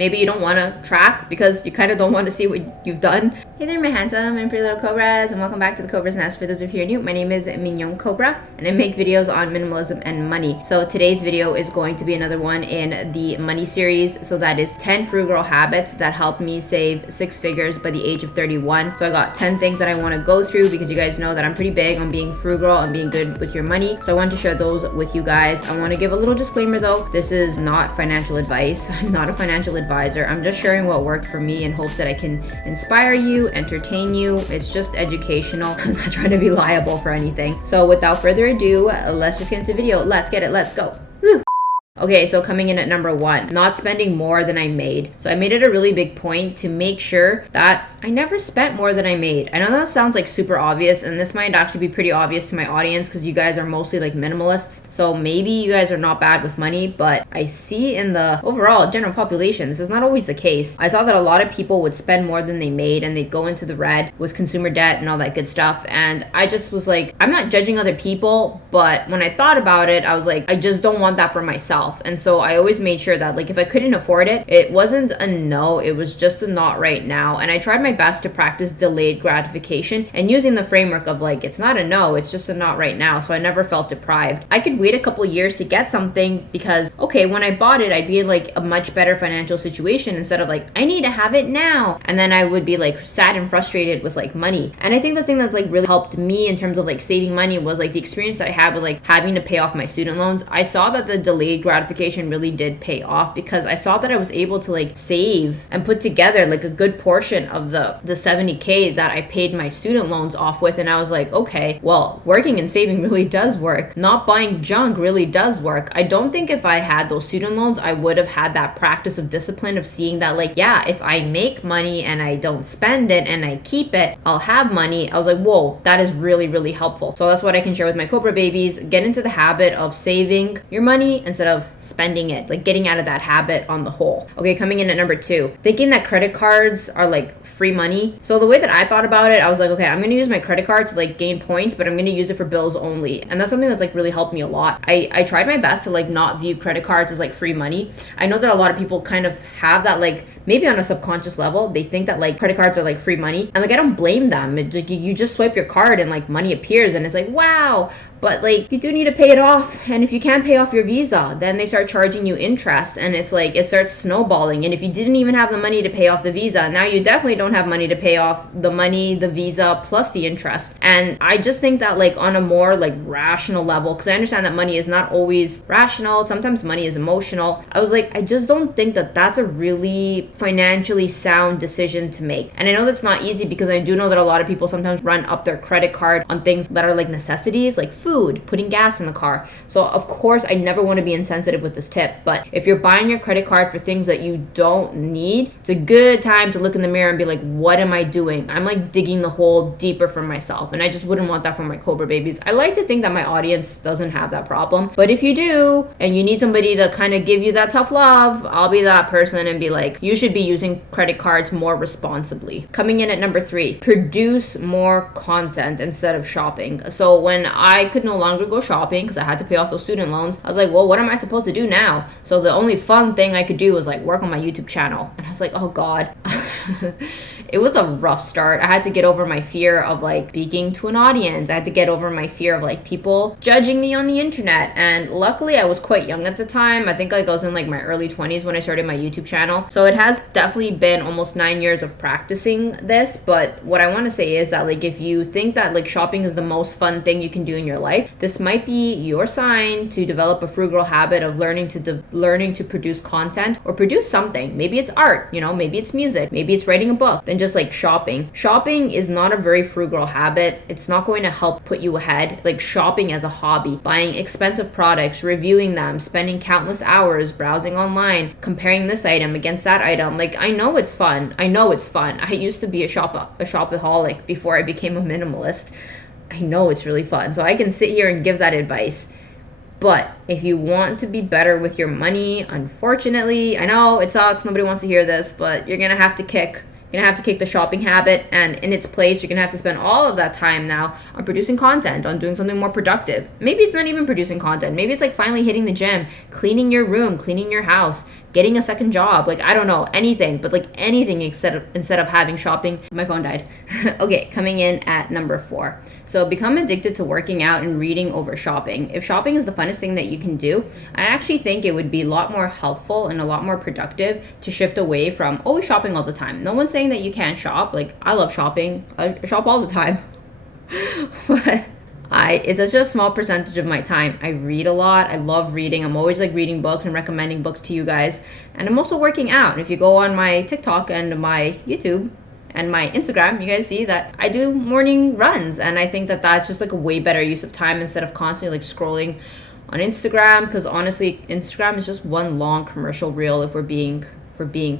Maybe you don't want to track because you kind of don't want to see what you've done. Hey there, my handsome and pretty little Cobras, and welcome back to the Cobra's Nest. For those of you who are new, my name is Mignon Cobra, and I make videos on minimalism and money. So today's video is going to be another one in the money series. So that is 10 frugal habits that help me save 6 figures by the age of 31. So I got 10 things that I want to go through because you guys know that I'm pretty big on being frugal and being good with your money. So I want to share those with you guys. I want to give a little disclaimer though. This is not financial advice. I'm not a financial advisor. I'm just sharing what worked for me in hopes that I can inspire you, entertain you. It's just educational. I'm not trying to be liable for anything. So without further ado, let's just get into the video. Let's get it. Let's go. Woo. Okay, so coming in at number 1, not spending more than I made. So I made it a really big point to make sure that I never spent more than I made. I know that sounds like super obvious, and this might actually be pretty obvious to my audience because you guys are mostly like minimalists. So maybe you guys are not bad with money, but I see in the overall general population, this is not always the case. I saw that a lot of people would spend more than they made and they'd go into the red with consumer debt and all that good stuff. And I just was like, I'm not judging other people, but when I thought about it, I was like, I just don't want that for myself. And so I always made sure that like if I couldn't afford it, it wasn't a no, it was just a not right now. And I tried my best to practice delayed gratification and using the framework of like, it's not a no, it's just a not right now. So I never felt deprived. I could wait a couple years to get something because, okay, when I bought it, I'd be in like a much better financial situation instead of like, I need to have it now. And then I would be like sad and frustrated with like money. And I think the thing that's like really helped me in terms of like saving money was like the experience that I had with like having to pay off my student loans. I saw that the delayed gratification really did pay off because I saw that I was able to like save and put together like a good portion of the 70K that I paid my student loans off with. And I was like, okay, well, working and saving really does work. Not buying junk really does work. I don't think if I had those student loans, I would have had that practice of discipline of seeing that like, yeah, if I make money and I don't spend it and I keep it, I'll have money. I was like, whoa, that is really, really helpful. So that's what I can share with my Cobra babies. Get into the habit of saving your money instead of spending it, like getting out of that habit on the whole. Okay, coming in at number 2, thinking that credit cards are like free money. So the way that I thought about it, I was like, okay, I'm going to use my credit card to like gain points, but I'm going to use it for bills only. And that's something that's like really helped me a lot. I tried my best to like not view credit cards as like free money. I know that a lot of people kind of have that like maybe on a subconscious level, they think that like credit cards are like free money. And like, I don't blame them. It's like you just swipe your card and like money appears and it's like, wow. But like you do need to pay it off. And if you can't pay off your Visa, then they start charging you interest and it's like it starts snowballing. And if you didn't even have the money to pay off the Visa, now you definitely don't have money to pay off the money, the Visa plus the interest. And I just think that like on a more like rational level, because I understand that money is not always rational, sometimes money is emotional. I was like, I just don't think that that's a really financially sound decision to make. And I know that's not easy because I do know that a lot of people sometimes run up their credit card on things that are like necessities, like food, putting gas in the car. So of course I never want to be insensitive with this tip, but if you're buying your credit card for things that you don't need, it's a good time to look in the mirror and be like, what am I doing? I'm like digging the hole deeper for myself, and I just wouldn't want that for my Cobra babies. I like to think that my audience doesn't have that problem, but if you do and you need somebody to kind of give you that tough love, I'll be that person and be like, you should be using credit cards more responsibly. Coming in at number 3, produce more content instead of shopping. So when I could no longer go shopping because I had to pay off those student loans, I was like, well, what am I supposed to do now? So the only fun thing I could do was like work on my YouTube channel. And I was like, oh God. It was a rough start. I had to get over my fear of like speaking to an audience. I had to get over my fear of like people judging me on the internet. And luckily I was quite young at the time. I think like I was in like my early 20s when I started my YouTube channel. So it has definitely been almost 9 years of practicing this. But what I want to say is that like if you think that like shopping is the most fun thing you can do in your life, this might be your sign to develop a frugal habit of learning to produce content or produce something. Maybe it's art, maybe it's music, maybe it's writing a book. Then just like shopping. Shopping is not a very frugal habit. It's not going to help put you ahead. Like shopping as a hobby, buying expensive products, reviewing them, spending countless hours browsing online, comparing this item against that item. Like I know it's fun. I used to be a shopaholic before I became a minimalist. I know it's really fun. So I can sit here and give that advice. But if you want to be better with your money, unfortunately, I know it sucks, nobody wants to hear this, but you're gonna have to kick the shopping habit, and in its place, you're gonna have to spend all of that time now on producing content, on doing something more productive. Maybe it's not even producing content. Maybe it's like finally hitting the gym, cleaning your room, cleaning your house, getting a second job, like I don't know, anything, but like anything instead of having shopping. My phone died. Okay, coming in at number 4. So become addicted to working out and reading over shopping. If shopping is the funnest thing that you can do, I actually think it would be a lot more helpful and a lot more productive to shift away from always shopping all the time. No one's saying that you can't shop. Like, I love shopping. I shop all the time. But it's such a small percentage of my time. I read a lot. I love reading. I'm always like reading books and recommending books to you guys. And I'm also working out. And if you go on my TikTok and my YouTube and my Instagram, you guys see that I do morning runs. And I think that that's just like a way better use of time instead of constantly like scrolling on Instagram. Because honestly, Instagram is just one long commercial reel if we're being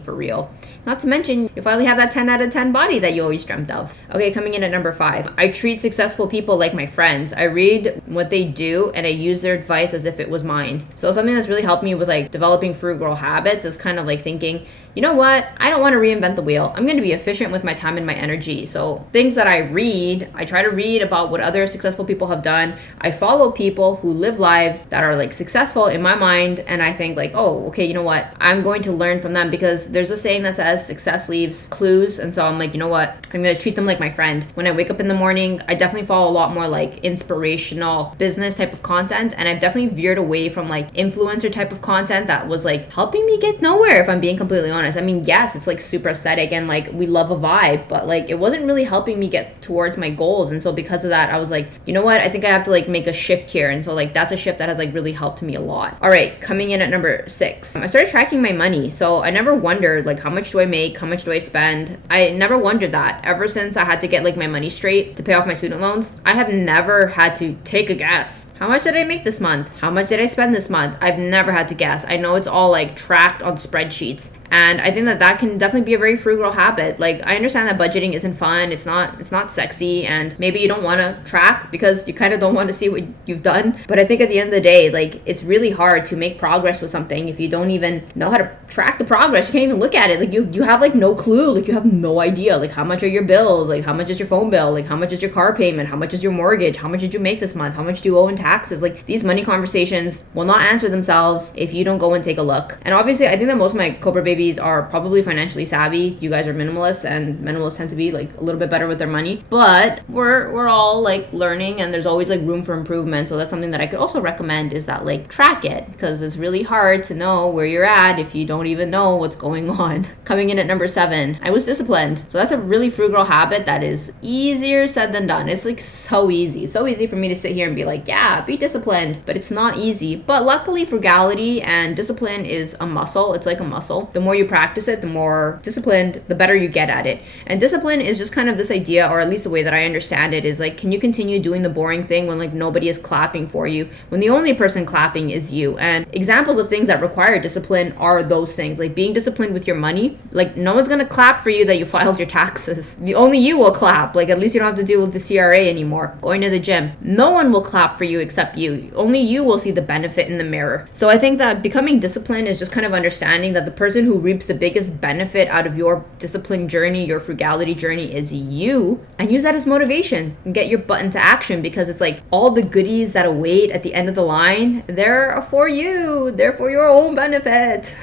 for real. Not to mention, you finally have that 10 out of 10 body that you always dreamt of. Okay, coming in at number 5. I treat successful people like my friends. I read what they do and I use their advice as if it was mine. So something that's really helped me with like developing frugal habits is kind of like thinking, you know what? I don't want to reinvent the wheel. I'm going to be efficient with my time and my energy. So things that I read, I try to read about what other successful people have done. I follow people who live lives that are like successful in my mind. And I think like, oh, okay, you know what? I'm going to learn from them because there's a saying that says success leaves clues. And so I'm like, you know what? I'm going to treat them like my friend. When I wake up in the morning, I definitely follow a lot more like inspirational business type of content. And I've definitely veered away from like influencer type of content that was like helping me get nowhere, if I'm being completely honest. I mean, yes, it's like super aesthetic and like we love a vibe, but like it wasn't really helping me get towards my goals. And so because of that, I was like, you know what? I think I have to like make a shift here. And so like that's a shift that has like really helped me a lot. All right, coming in at number 6. I started tracking my money. So I never wondered like how much do I make? How much do I spend? I never wondered that. Ever since I had to get like my money straight to pay off my student loans, I have never had to take a guess. How much did I make this month? How much did I spend this month? I've never had to guess. I know it's all like tracked on spreadsheets. And I think that that can definitely be a very frugal habit. Like, I understand that budgeting isn't fun. It's not sexy. And maybe you don't want to track because you kind of don't want to see what you've done. But I think at the end of the day, like, it's really hard to make progress with something if you don't even know how to track the progress. You can't even look at it. Like, you have, like, no clue. Like, you have no idea. Like, how much are your bills? Like, how much is your phone bill? Like, how much is your car payment? How much is your mortgage? How much did you make this month? How much do you owe in taxes? Like, these money conversations will not answer themselves if you don't go and take a look. And obviously, I think that most of my Cobra babies are probably financially savvy. You guys are minimalists, and minimalists tend to be like a little bit better with their money, but we're all like learning, and there's always like room for improvement. So that's something that I could also recommend, is that like track it, because it's really hard to know where you're at if you don't even know what's going on. Coming in at number 7, I was disciplined. So that's a really frugal habit that is easier said than done. It's like so easy. It's so easy for me to sit here and be like, yeah, be disciplined, but it's not easy. But luckily, frugality and discipline is a muscle. It's like a muscle. The more you practice it, the more disciplined, the better you get at it. And discipline is just kind of this idea, or at least the way that I understand it, is like, can you continue doing the boring thing when like nobody is clapping for you, when the only person clapping is you? And examples of things that require discipline are those things, like being disciplined with your money. Like, no one's gonna clap for you that you filed your taxes. Only you will clap. Like, at least you don't have to deal with the CRA anymore. Going to the gym, no one will clap for you except you. Only you will see the benefit in the mirror. So I think that becoming disciplined is just kind of understanding that the person who reaps the biggest benefit out of your discipline journey, your frugality journey, is you, and use that as motivation and get your butt into action, because it's like all the goodies that await at the end of the line, they're for you, they're for your own benefit.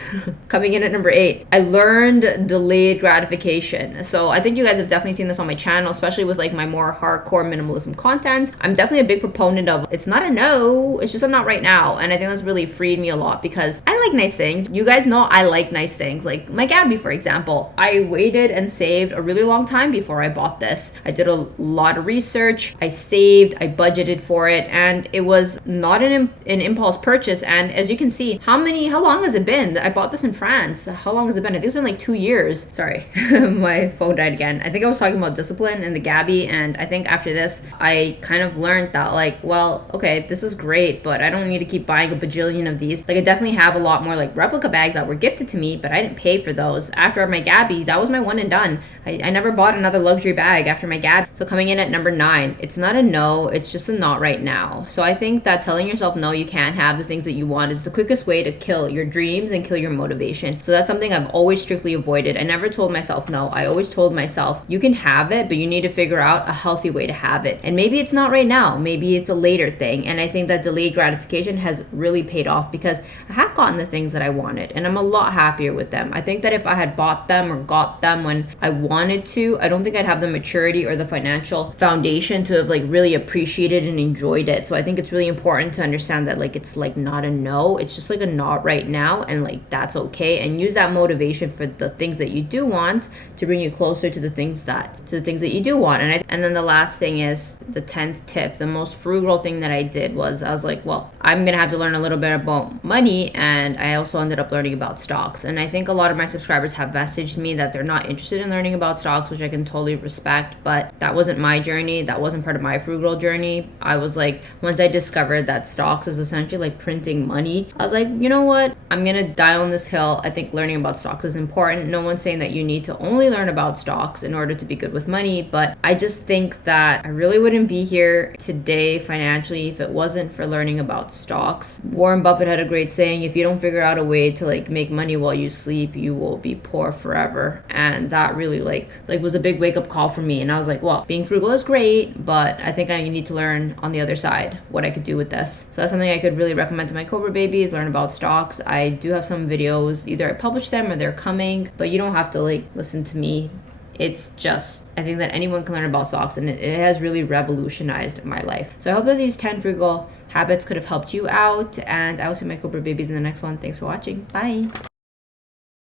Coming in at number 8, I learned delayed gratification. So I think you guys have definitely seen this on my channel, especially with like my more hardcore minimalism content. I'm definitely a big proponent of, it's not a no, it's just a not right now. And I think that's really freed me a lot, because I like nice things. You guys know I like nice things. Like my Gabby, for example, I waited and saved a really long time before I bought this. I did a lot of research, I saved, I budgeted for it, and it was not an impulse purchase. And as you can see, how long has it been? I bought this in France. How long has it been? I think it's been like 2 years. Sorry, my phone died again. I think I was talking about discipline and the Gabby, and I think after this, I kind of learned that like, well, okay, this is great, but I don't need to keep buying a bajillion of these. Like, I definitely have a lot more like replica bags that were gifted to me, but I didn't pay for those. After my Gabby, that was my one and done. I never bought another luxury bag after my Gabby. So coming in at number 9, it's not a no, it's just a not right now. So I think that telling yourself no, you can't have the things that you want is the quickest way to kill your dreams and kill your motivation. So that's something I've always strictly avoided. I never told myself no. I always told myself, you can have it, but you need to figure out a healthy way to have it. And maybe it's not right now, maybe it's a later thing. And I think that delayed gratification has really paid off because I have gotten the things that I wanted and I'm a lot happier with them. I think that if I had bought them or got them when I wanted to, I don't think I'd have the maturity or the financial foundation to have like really appreciated and enjoyed it. So I think it's really important to understand that like it's like not a no, it's just like a not right now, and like that's okay, and use that motivation for the things that you do want to bring you closer to the things that you do want. And then the last thing is the 10th tip. The most frugal thing that I did was I was like, well, I'm gonna have to learn a little bit about money, and I also ended up learning about stocks. And I think a lot of my subscribers have messaged me that they're not interested in learning about stocks, which I can totally respect, but that wasn't my journey. That wasn't part of my frugal journey. I was like, once I discovered that stocks is essentially like printing money, I was like, you know what, I'm gonna die on this hill. I think learning about stocks is important. No one's saying that you need to only learn about stocks in order to be good with money, but I just think that I really wouldn't be here today financially if it wasn't for learning about stocks. Warren Buffett had a great saying, if you don't figure out a way to like make money while you sleep, you will be poor forever. And that really like was a big wake up call for me. And I was like, well, being frugal is great, but I think I need to learn on the other side what I could do with this. So that's something I could really recommend to my Cobra babies, learn about stocks. I do have some videos, either I publish them or they're coming, but you don't have to like listen to me. It's just, I think that anyone can learn about stocks, and it has really revolutionized my life. So I hope that these 10 frugal habits could have helped you out, and I will see my Cobra babies in the next one. Thanks for watching. Bye.